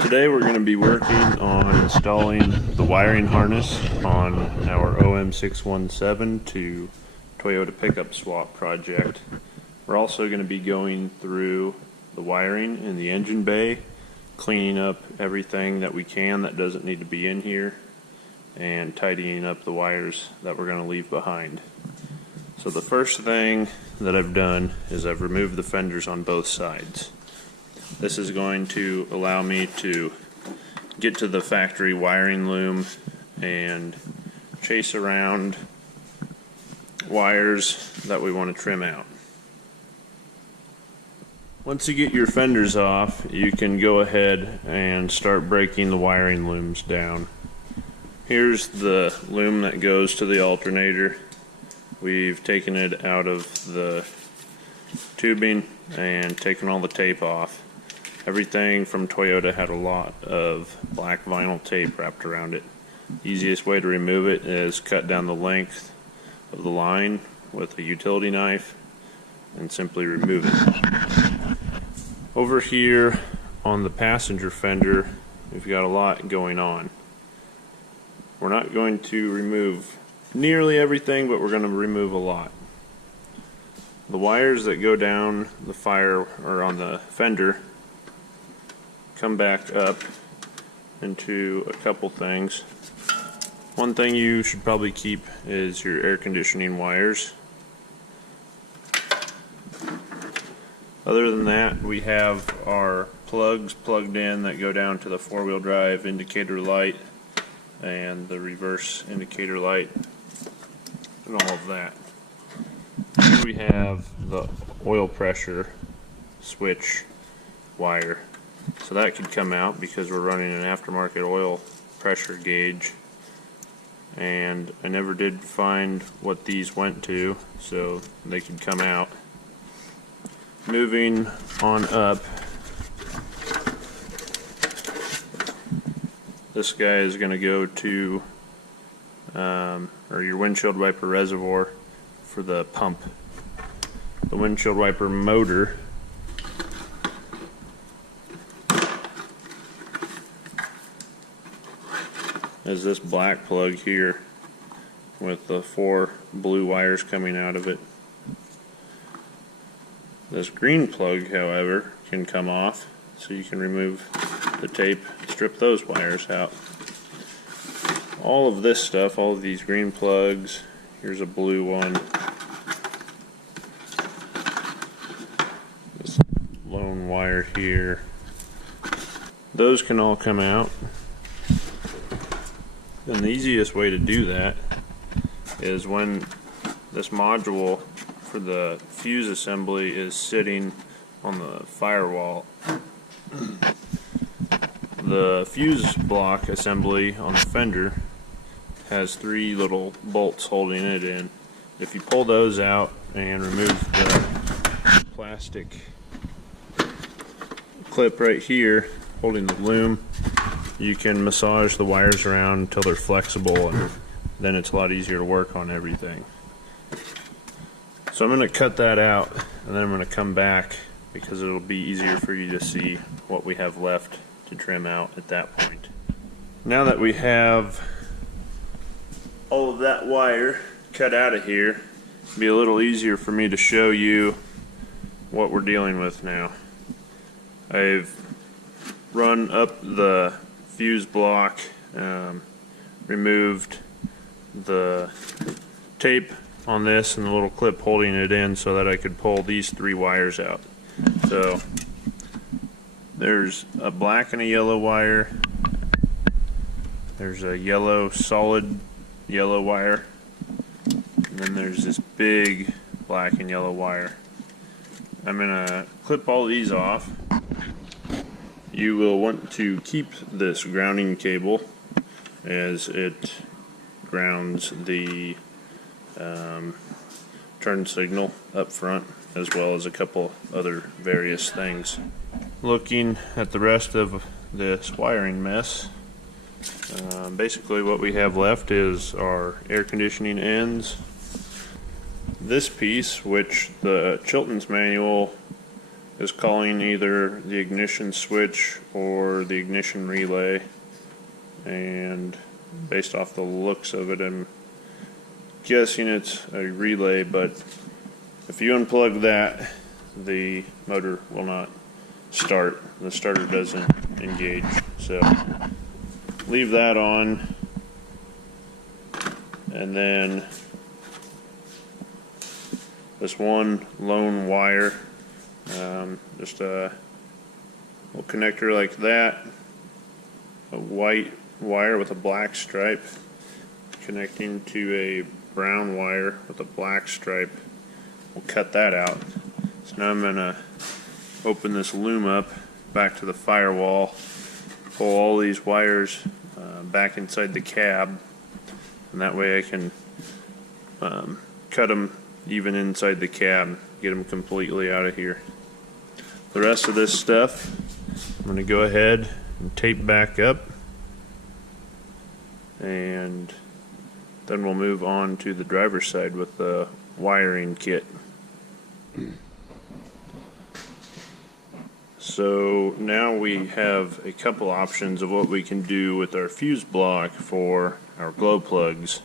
Today we're going to be working on installing the wiring harness on our OM617 to Toyota pickup swap project. We're also going to be going through the wiring in the engine bay, cleaning up everything that we can that doesn't need to be in here, and tidying up the wires that we're going to leave behind. So the first thing that I've done is I've removed the fenders on both sides. This is going to allow me to get to the factory wiring loom and chase around wires that we want to trim out. Once you get your fenders off, you can go ahead and start breaking the wiring looms down. Here's the loom that goes to the alternator. We've taken it out of the tubing and taken all the tape off. Everything from Toyota had a lot of black vinyl tape wrapped around it. Easiest way to remove it is cut down the length of the line with a utility knife and simply remove it. Over here on the passenger fender, we've got a lot going on. We're not going to remove nearly everything, but we're going to remove a lot. The wires that go down the fire or on the fender come back up into a couple things. One thing you should probably keep is your air conditioning wires. Other than that, we have our plugs plugged in that go down to the four-wheel drive indicator light and the reverse indicator light and all of that. Here we have the oil pressure switch wire. So that could come out because we're running an aftermarket oil pressure gauge, and I never did find what these went to, so they could come out. Moving on up, this guy is going to go to or your windshield wiper reservoir for the pump. The windshield wiper motor is this black plug here with the 4 blue wires coming out of it. This green plug, however, can come off, so you can remove the tape, strip those wires out. All of this stuff, all of these green plugs, here's a blue one, this lone wire here, those can all come out. And the easiest way to do that is when this module for the fuse assembly is sitting on the firewall. The fuse block assembly on the fender has 3 little bolts holding it in. If you pull those out and remove the plastic clip right here holding the loom, you can massage the wires around until they're flexible, and then it's a lot easier to work on everything. So I'm going to cut that out, and then I'm going to come back because it'll be easier for you to see what we have left to trim out at that point. Now that we have all of that wire cut out of here, it'll be a little easier for me to show you what we're dealing with now. I've run up the fuse block, removed the tape on this and the little clip holding it in so that I could pull these 3 wires out. So there's a black and a yellow wire, there's a yellow, solid yellow wire, and then there's this big black and yellow wire. I'm going to clip all these off. You will want to keep this grounding cable as it grounds the turn signal up front, as well as a couple other various things. Looking at the rest of this wiring mess, basically what we have left is our air conditioning ends. This piece, which the Chilton's manual is calling either the ignition switch or the ignition relay, and based off the looks of it, I'm guessing it's a relay, but if you unplug that, the motor will not start. The starter doesn't engage. So leave that on, and then this one lone wire, just a little connector like that, a white wire with a black stripe connecting to a brown wire with a black stripe. We'll cut that out. So now I'm going to open this loom up back to the firewall, pull all these wires back inside the cab, and that way I can cut them even inside the cab, get them completely out of here. The rest of this stuff I'm going to go ahead and tape back up, and then we'll move on to the driver's side with the wiring kit. So now we have a couple options of what we can do with our fuse block for our glow plugs.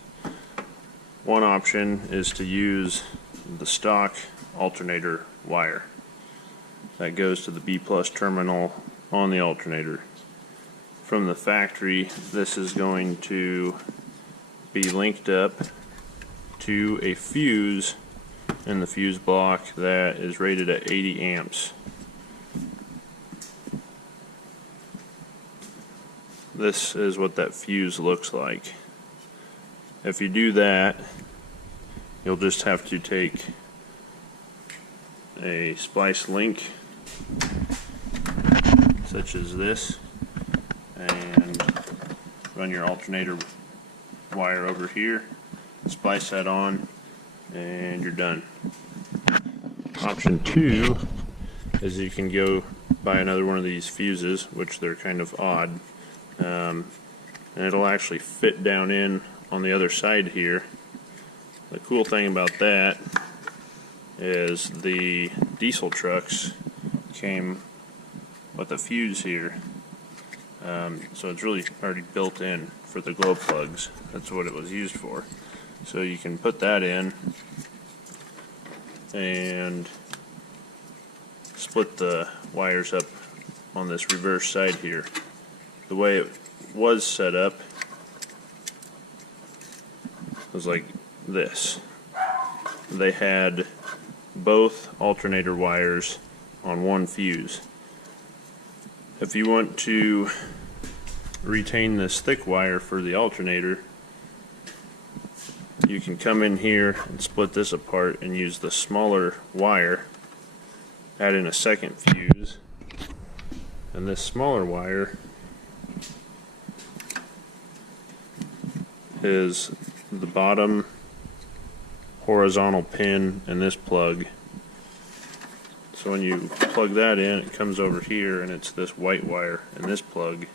One option is to use the stock alternator wire that goes to the B+ terminal on the alternator. From the factory, this is going to be linked up to a fuse in the fuse block that is rated at 80 amps. This is what that fuse looks like. If you do that, you'll just have to take a splice link such as this and run your alternator wire over here, splice that on, and you're done. Option 2 is you can go buy another one of these fuses, which they're kind of odd, and it'll actually fit down in on the other side here. The cool thing about that is the diesel trucks came with a fuse here, so it's really already built in for the glow plugs. That's what it was used for. So you can put that in and split the wires up on this reverse side here. The way it was set up was like this. They had both alternator wires on one fuse. If you want to retain this thick wire for the alternator, you can come in here and split this apart and use the smaller wire, add in a second fuse, and this smaller wire is the bottom horizontal pin in this plug. So when you plug that in, it comes over here and it's this white wire in this plug,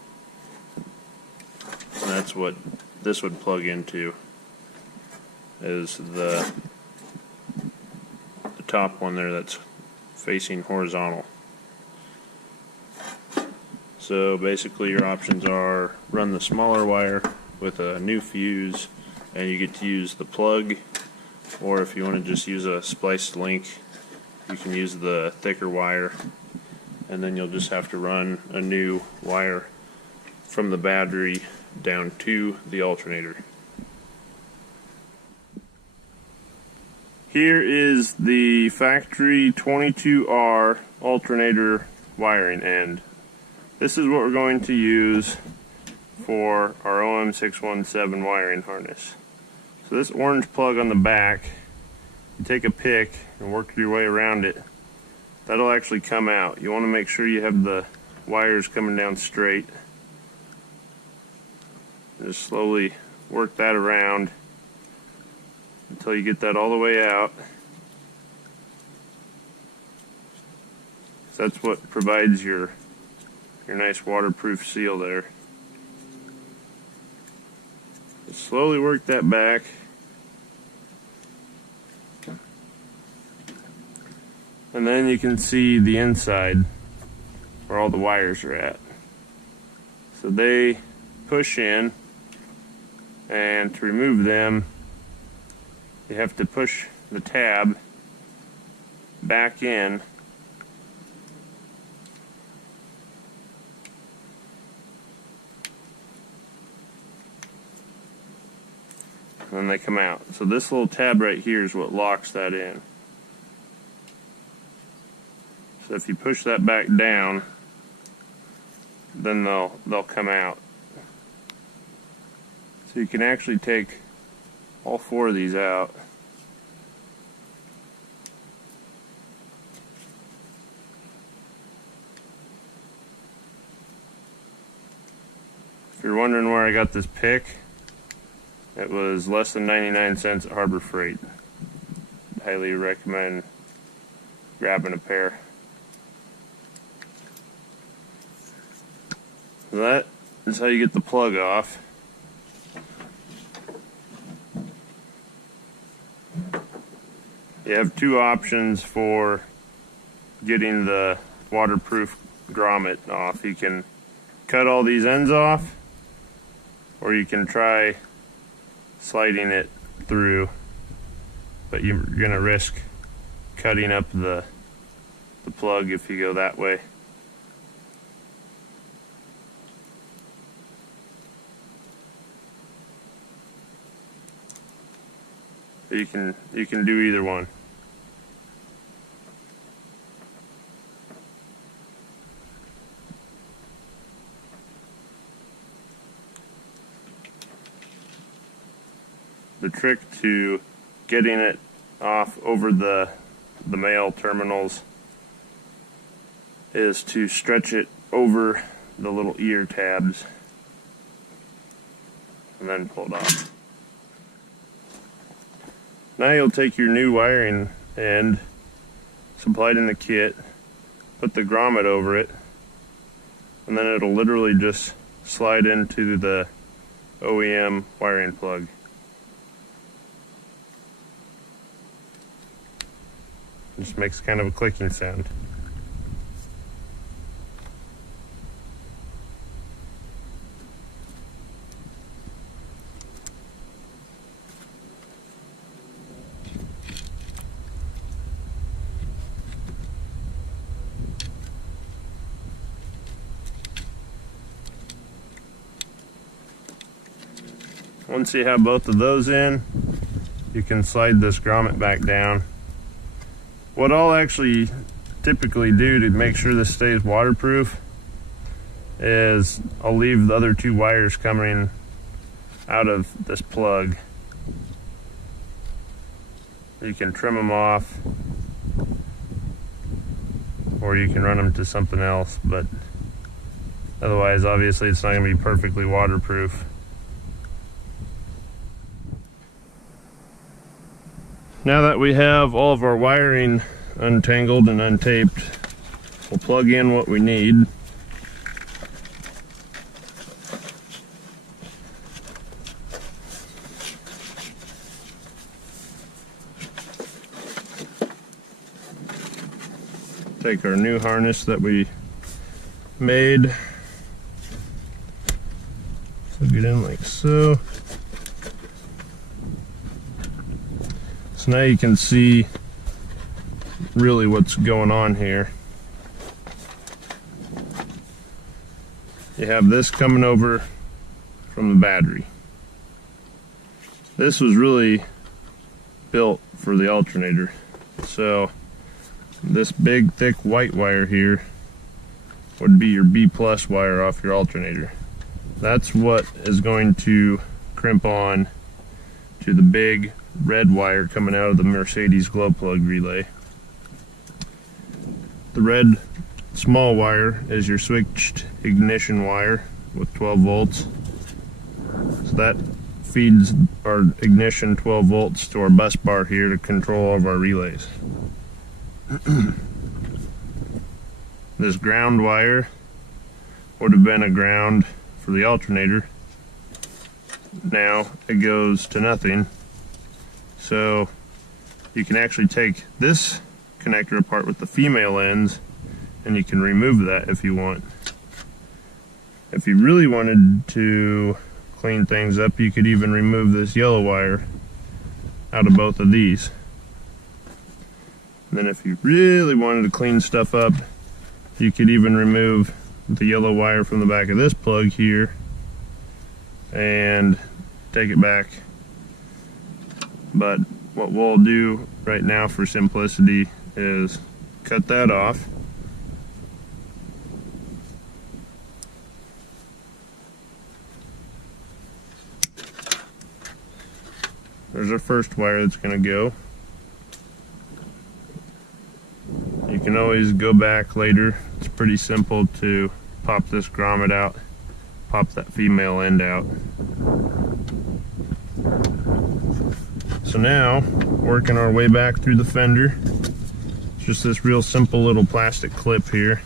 and that's what this would plug into, is the top one there that's facing horizontal. So basically your options are run the smaller wire with a new fuse and you get to use the plug, or if you want to just use a spliced link, you can use the thicker wire, and then you'll just have to run a new wire from the battery down to the alternator. Here is the factory 22R alternator wiring end. This is what we're going to use for our OM617 wiring harness. So this orange plug on the back, you take a pick and work your way around it. That'll actually come out. You want to make sure you have the wires coming down straight. Just slowly work that around until you get that all the way out. So that's what provides your nice waterproof seal there. Just slowly work that back. And then you can see the inside where all the wires are at. So they push in, and to remove them, you have to push the tab back in and then they come out. So this little tab right here is what locks that in. So if you push that back down, then they'll come out. So you can actually take all 4 of these out. If you're wondering where I got this pick, it was less than 99 cents at Harbor Freight. Highly recommend grabbing a pair. So that is how you get the plug off. You have 2 options for getting the waterproof grommet off. You can cut all these ends off, or you can try sliding it through, but you're gonna risk cutting up the plug if you go that way. You can do either one. The trick to getting it off over the male terminals is to stretch it over the little ear tabs and then pull it off. Now you'll take your new wiring end supplied in the kit, put the grommet over it, and then it'll literally just slide into the OEM wiring plug. Just makes kind of a clicking sound. Once you have both of those in, you can slide this grommet back down. What I'll actually typically do to make sure this stays waterproof is I'll leave the other 2 wires coming out of this plug. You can trim them off, or you can run them to something else, but otherwise obviously it's not going to be perfectly waterproof. Now that we have all of our wiring untangled and untaped, we'll plug in what we need. Take our new harness that we made, plug it in like so. So now you can see really what's going on here. You have this coming over from the battery. This was really built for the alternator. So this big thick white wire here would be your B+ wire off your alternator. That's what is going to crimp on to the big red wire coming out of the Mercedes glow plug relay. The red small wire is your switched ignition wire with 12 volts. So that feeds our ignition 12 volts to our bus bar here to control all of our relays. This ground wire would have been a ground for the alternator. Now it goes to nothing. So you can actually take this connector apart with the female ends, and you can remove that if you want. If you really wanted to clean things up, you could even remove this yellow wire out of both of these. And then if you really wanted to clean stuff up, you could even remove the yellow wire from the back of this plug here and take it back. But what we'll do right now for simplicity is cut that off. There's our first wire that's going to go. You can always go back later. It's pretty simple to pop this grommet out, pop that female end out. So now, working our way back through the fender, it's just this real simple little plastic clip here.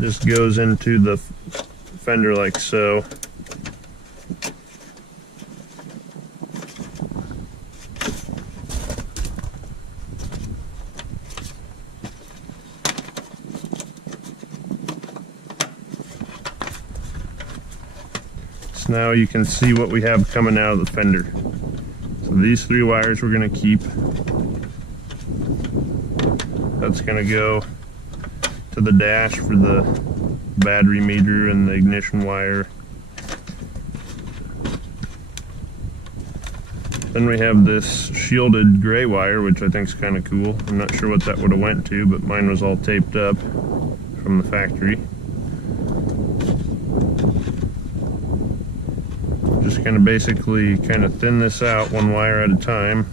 Just goes into the fender like so. So now you can see what we have coming out of the fender. So these 3 wires we're going to keep. That's going to go to the dash for the battery meter and the ignition wire. Then we have this shielded gray wire, which I think is kind of cool. I'm not sure what that would have went to, but mine was all taped up from the factory. Just going to basically kind of thin this out 1 wire at a time.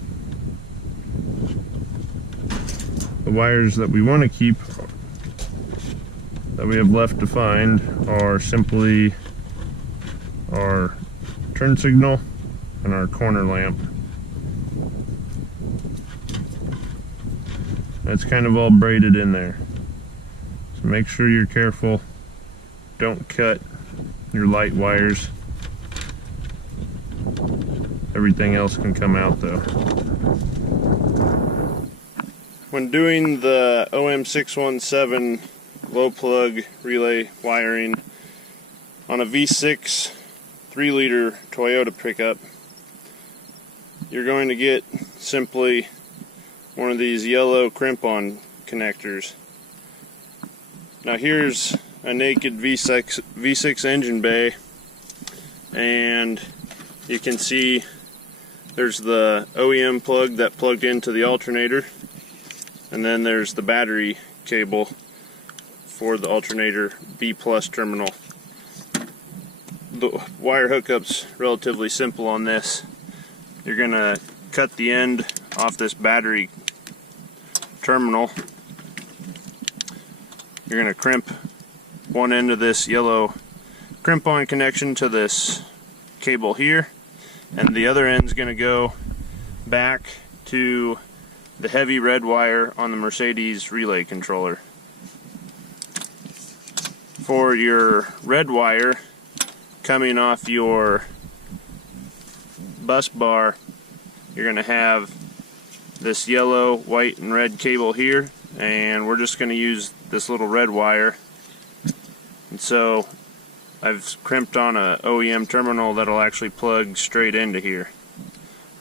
The wires that we want to keep, that we have left to find, are simply our turn signal and our corner lamp. It's kind of all braided in there. So make sure you're careful. Don't cut your light wires. Everything else can come out though. When doing the OM617 low plug relay wiring on a V6 3-liter Toyota pickup, you're going to get simply one of these yellow crimp-on connectors. Now here's a naked V6 engine bay, and you can see there's the OEM plug that plugged into the alternator, and then there's the battery cable for the alternator B+ terminal. The wire hookup's relatively simple on this. You're going to cut the end off this battery terminal. You're going to crimp one end of this yellow crimp-on connection to this cable here, and the other end's going to go back to the heavy red wire on the Mercedes relay controller. For your red wire coming off your bus bar, you're going to have this yellow, white, and red cable here, and we're just going to use this little red wire. And so I've crimped on a OEM terminal that'll actually plug straight into here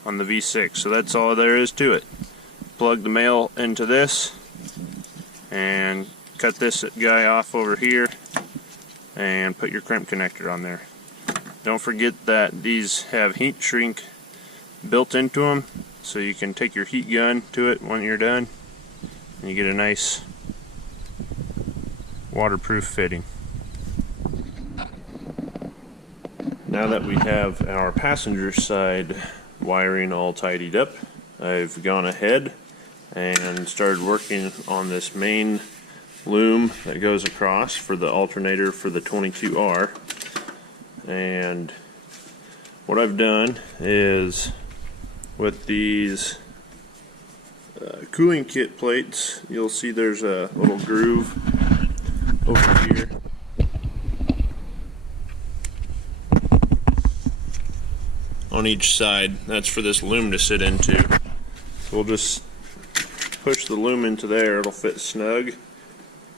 on the V6. So that's all there is to it. Plug the male into this and cut this guy off over here and put your crimp connector on there. Don't forget that these have heat shrink built into them, so you can take your heat gun to it when you're done and you get a nice waterproof fitting. Now that we have our passenger side wiring all tidied up, I've gone ahead and started working on this main loom that goes across for the alternator for the 22R. And what I've done is, with these cooling kit plates, you'll see there's a little groove over here. on each side. That's for this loom to sit into. We'll just push the loom into there, it'll fit snug,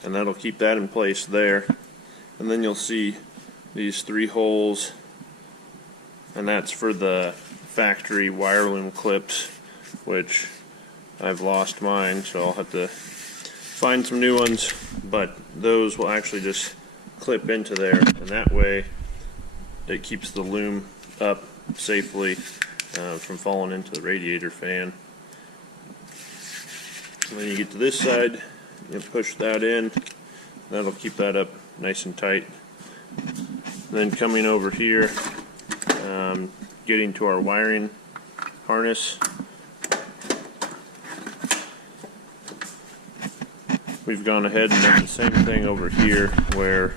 and that'll keep that in place there. And then you'll see these 3 holes, and that's for the factory wire loom clips, which I've lost mine, so I'll have to find some new ones, but those will actually just clip into there, and that way it keeps the loom up safely from falling into the radiator fan. When you get to this side, you push that in, that'll keep that up nice and tight. Then coming over here, getting to our wiring harness, we've gone ahead and done the same thing over here where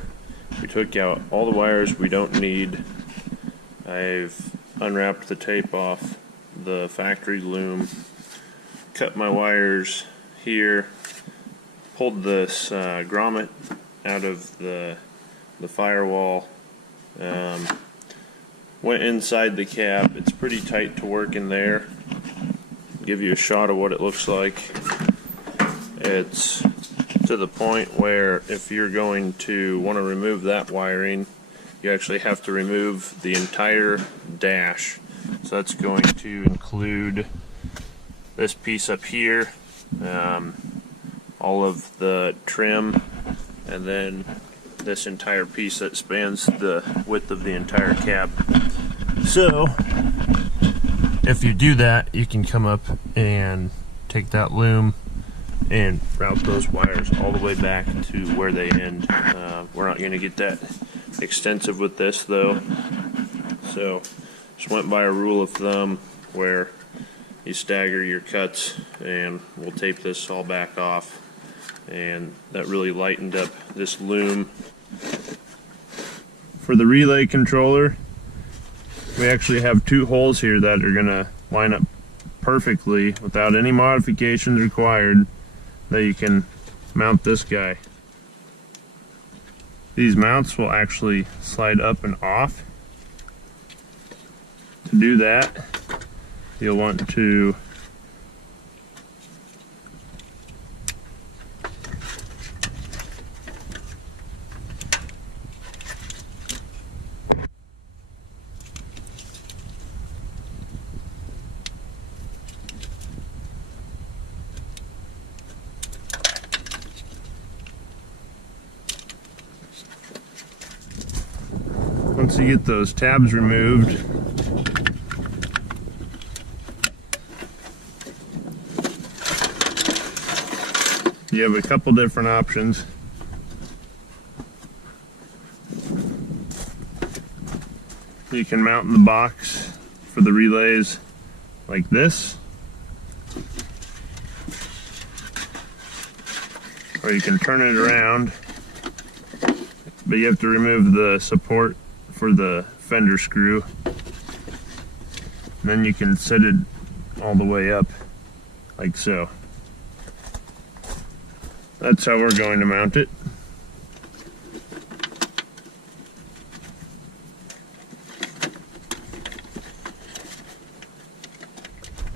we took out all the wires we don't need. I've unwrapped the tape off the factory loom, cut my wires here, pulled this grommet out of the firewall, went inside the cab. It's pretty tight to work in there. Give you a shot of what it looks like. It's to the point where if you're going to want to remove that wiring, you actually have to remove the entire dash. So that's going to include this piece up here, all of the trim, and then this entire piece that spans the width of the entire cab. So if you do that, you can come up and take that loom and route those wires all the way back to where they end. We're not going to get that extensive with this though, so just went by a rule of thumb where you stagger your cuts, and we'll tape this all back off, and that really lightened up this loom. For the relay controller, we actually have 2 holes here that are going to line up perfectly without any modifications required, that you can mount this guy. These mounts will actually slide up and off. To do that, you'll want to once you get those tabs removed, you have a couple different options. You can mount the box for the relays like this, or you can turn it around, but you have to remove the support for the fender screw. And then you can set it all the way up like so. That's how we're going to mount it.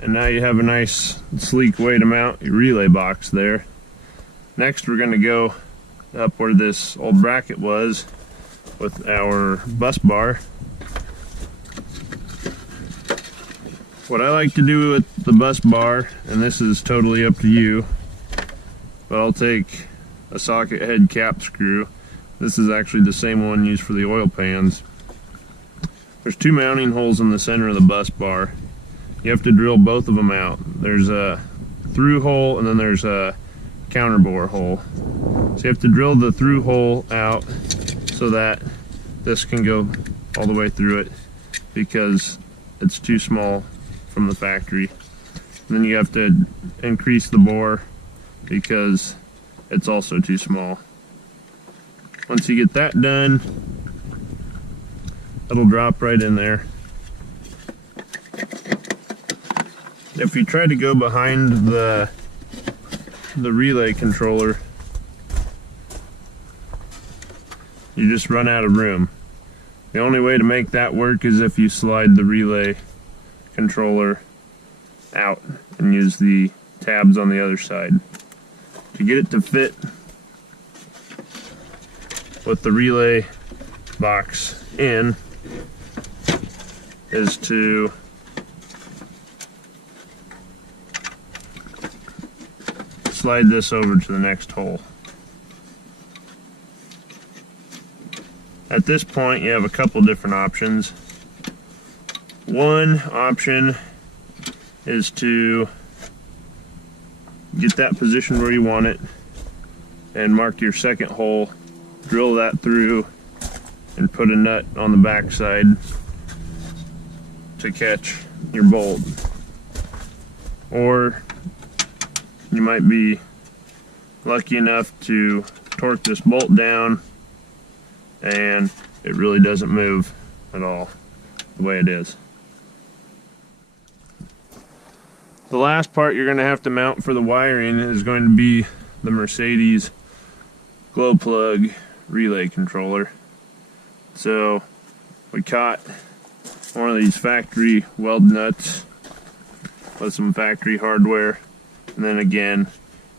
And now you have a nice sleek way to mount your relay box there. Next we're going to go up where this old bracket was with our bus bar. What I like to do with the bus bar, and this is totally up to you, but I'll take a socket head cap screw. This is actually the same one used for the oil pans. There's 2 mounting holes in the center of the bus bar. You have to drill both of them out. There's a through hole and then there's a counterbore hole. So you have to drill the through hole out so that this can go all the way through it, because it's too small from the factory. And then you have to increase the bore because it's also too small. Once you get that done, it'll drop right in there. If you try to go behind the relay controller, you just run out of room. The only way to make that work is if you slide the relay controller out and use the tabs on the other side. To get it to fit with the relay box in is to slide this over to the next hole. At this point you have a couple different options. One option is to get that position where you want it and mark your second hole, drill that through, and put a nut on the back side to catch your bolt. Or you might be lucky enough to torque this bolt down and it really doesn't move at all the way it is. The last part you're going to have to mount for the wiring is going to be the Mercedes glow plug relay controller. So we caught one of these factory weld nuts with some factory hardware, and then again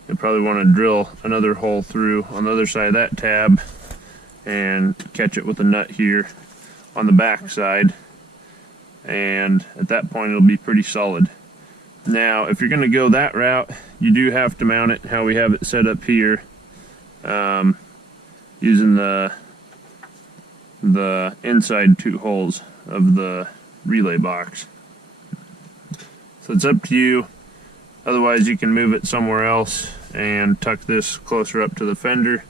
you'll probably want to drill another hole through on the other side of that tab and catch it with a nut here on the back side, and at that point it'll be pretty solid. Now if you're going to go that route, you do have to mount it how we have it set up here, using the inside two holes of the relay box. So it's up to you. Otherwise you can move it somewhere else and tuck this closer up to the fender.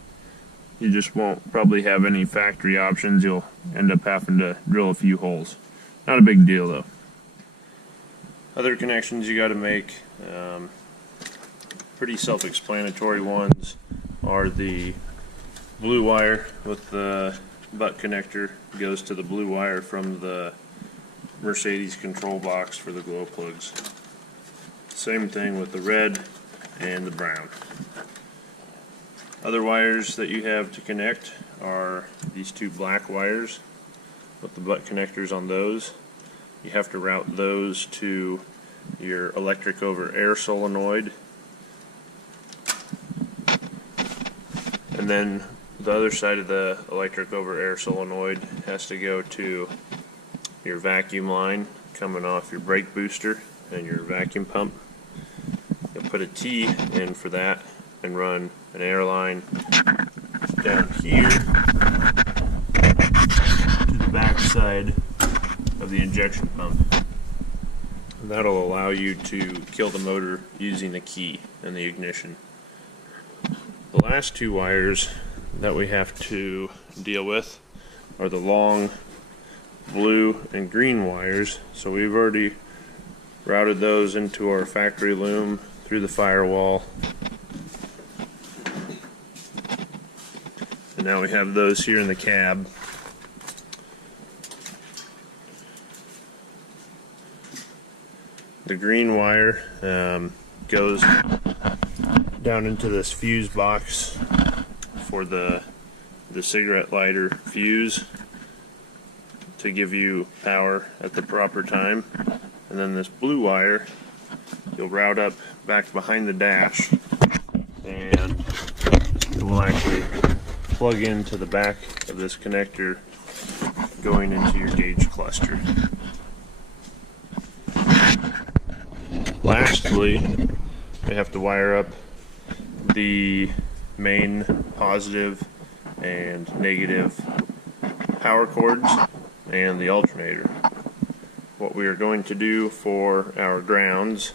You just won't probably have any factory options. You'll end up having to drill a few holes. Not a big deal though. Other connections you got to make, pretty self-explanatory ones, are the blue wire with the butt connector goes to the blue wire from the Mercedes control box for the glow plugs. Same thing with the red and the brown. Other wires that you have to connect are these two black wires with the butt connectors on those. You have to route those to your electric over air solenoid, and then the other side of the electric over air solenoid has to go to your vacuum line coming off your brake booster and your vacuum pump. You'll put a T in for that and run an air line down here to the back side of the injection pump. And that'll allow you to kill the motor using the key and the ignition. The last two wires that we have to deal with are the long blue and green wires. So we've already routed those into our factory loom through the firewall. And now we have those here in the cab. The green wire goes down into this fuse box for the cigarette lighter fuse to give you power at the proper time. And then this blue wire you'll route up back behind the dash, and it will actually plug into the back of this connector going into your gauge cluster. Lastly, we have to wire up the main positive and negative power cords and the alternator. What we are going to do for our grounds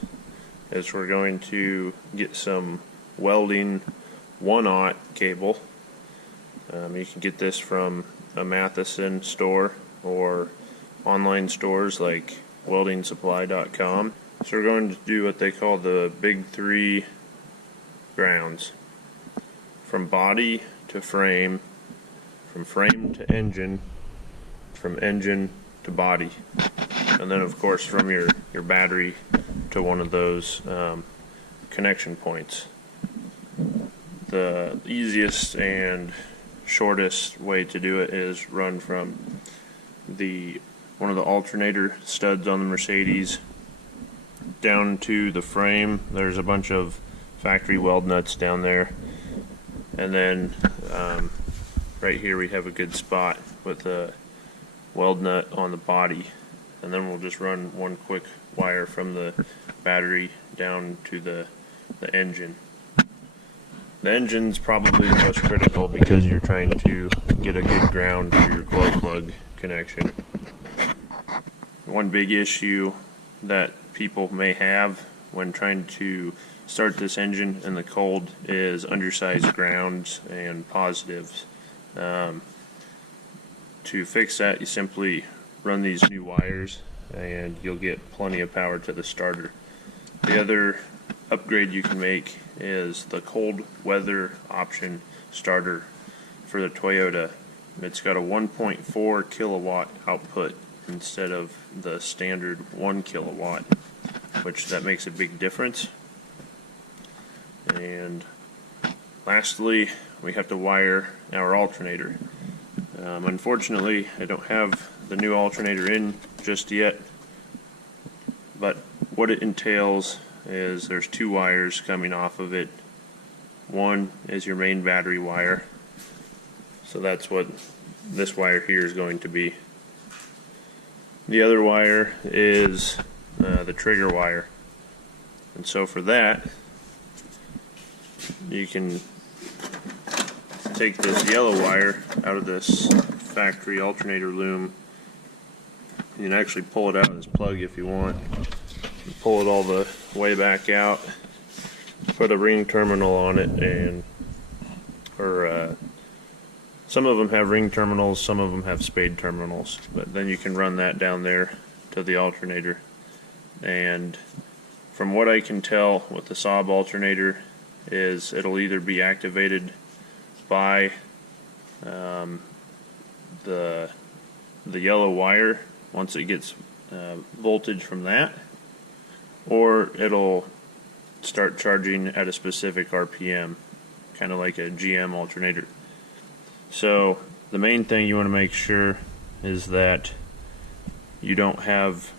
is we're going to get some welding 1/0 cable. You can get this from a Matheson store or online stores like weldingsupply.com. So we're going to do what they call the big 3 grounds. From body to frame, from frame to engine, from engine to body, and then of course from your battery to one of those connection points. The easiest and shortest way to do it is run from the one of the alternator studs on the Mercedes down to the frame. There's a bunch of factory weld nuts down there, and then right here we have a good spot with a weld nut on the body, and then we'll just run one quick wire from the battery down to the engine. The engine's probably the most critical because you're trying to get a good ground for your glow plug connection. One big issue that people may have when trying to start this engine in the cold is undersized grounds and positives. To fix that, you simply run these new wires and you'll get plenty of power to the starter. The other upgrade you can make is the cold weather option starter for the Toyota. It's got a 1.4 kilowatt output instead of the standard 1 kilowatt, which that makes a big difference. And lastly, we have to wire our alternator. Unfortunately, I don't have the new alternator in just yet, but what it entails is there's two wires coming off of it. One is your main battery wire, so that's what this wire here is going to be. The other wire is the trigger wire, and so for that you can take this yellow wire out of this factory alternator loom. You can actually pull it out of this plug if you want. You pull it all the way back out, put a ring terminal on it, and some of them have ring terminals, some of them have spade terminals, but then you can run that down there to the alternator. And from what I can tell with the Saab alternator is it'll either be activated by the yellow wire once it gets voltage from that, or it'll start charging at a specific RPM, kind of like a GM alternator. So the main thing you want to make sure is that you don't have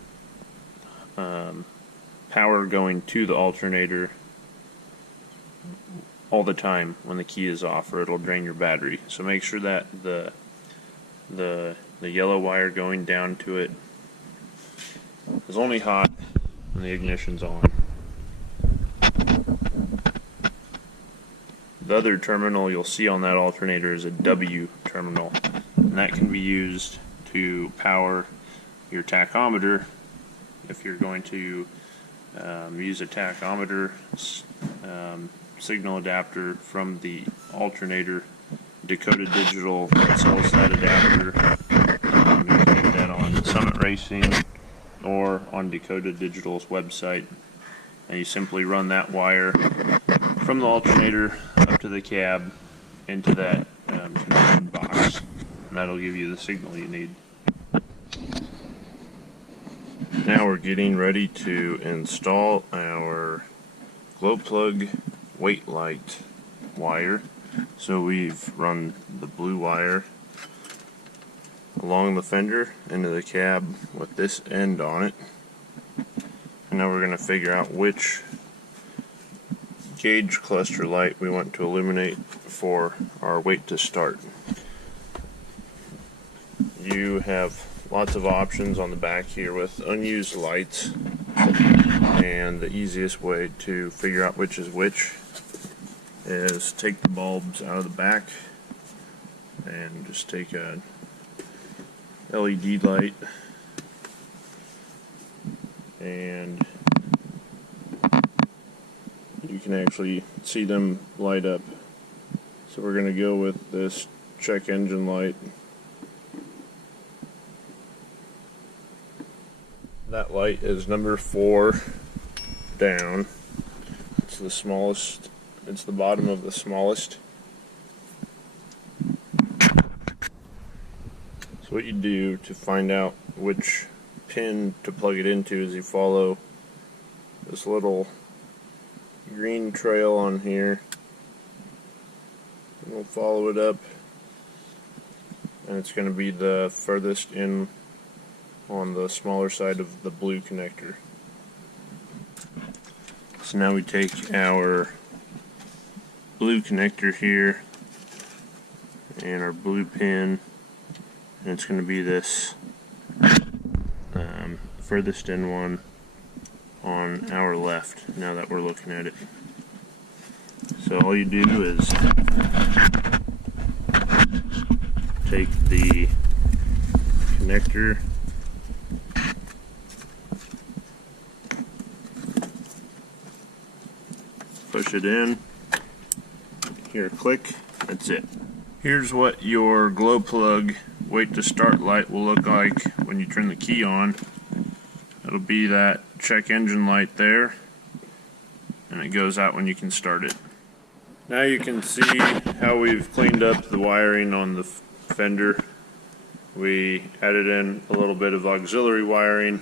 power going to the alternator all the time when the key is off, or it'll drain your battery. So make sure that the yellow wire going down to it is only hot when the ignition's on. The other terminal you'll see on that alternator is a W terminal, and that can be used to power your tachometer if you're going to use a tachometer signal adapter from the alternator. Dakota Digital sells that adapter. You can get that on Summit Racing or on Dakota Digital's website, and you simply run that wire from the alternator up to the cab into that connection box, and that'll give you the signal you need. Now we're getting ready to install our glow plug weight light wire. So we've run the blue wire along the fender into the cab with this end on it, and now we're going to figure out which gauge cluster light we want to illuminate for our wait to start. You have lots of options on the back here with unused lights, and the easiest way to figure out which is which is take the bulbs out of the back and just take a LED light and you can actually see them light up. So we're going to go with this check engine light. That light is number 4 down. It's the smallest. It's the bottom of the smallest. So what you do to find out which pin to plug it into is you follow this little green trail on here, and we'll follow it up, and it's going to be the furthest in on the smaller side of the blue connector. So now we take our blue connector here and our blue pin, and it's going to be this furthest in one on our left, now that we're looking at it. So all you do is take the connector, push it in, hear a click, that's it. Here's what your glow plug wait to start light will look like when you turn the key on. It'll be that check engine light there, and it goes out when you can start it. Now you can see how we've cleaned up the wiring on the Fender. We added in a little bit of auxiliary wiring,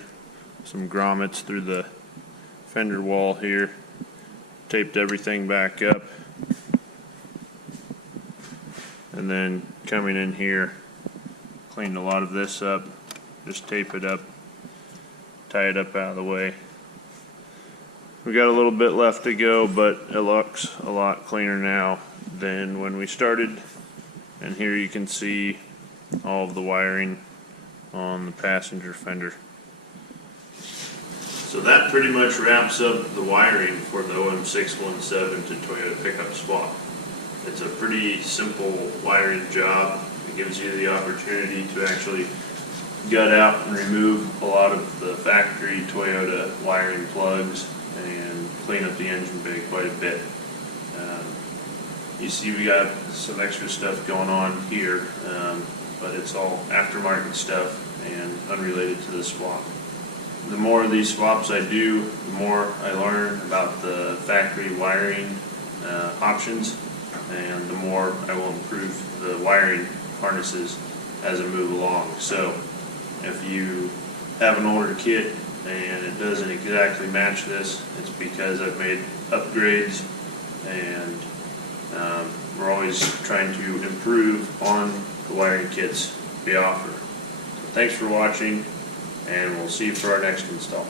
some grommets through the Fender wall here, taped everything back up, and then coming in here, cleaned a lot of this up, just tape it up, tie it up out of the way. We got a little bit left to go, but it looks a lot cleaner now than when we started. And here you can see all of the wiring on the passenger fender. So that pretty much wraps up the wiring for the OM617 to Toyota pickup swap. It's a pretty simple wiring job. It gives you the opportunity to actually gut out and remove a lot of the factory Toyota wiring plugs and clean up the engine bay quite a bit. You see we got some extra stuff going on here, but it's all aftermarket stuff and unrelated to the swap. The more of these swaps I do, the more I learn about the factory wiring options, and the more I will improve the wiring harnesses as I move along. So if you have an older kit and it doesn't exactly match this, it's because I've made upgrades, and we're always trying to improve on the wiring kits we offer. So thanks for watching, and we'll see you for our next install.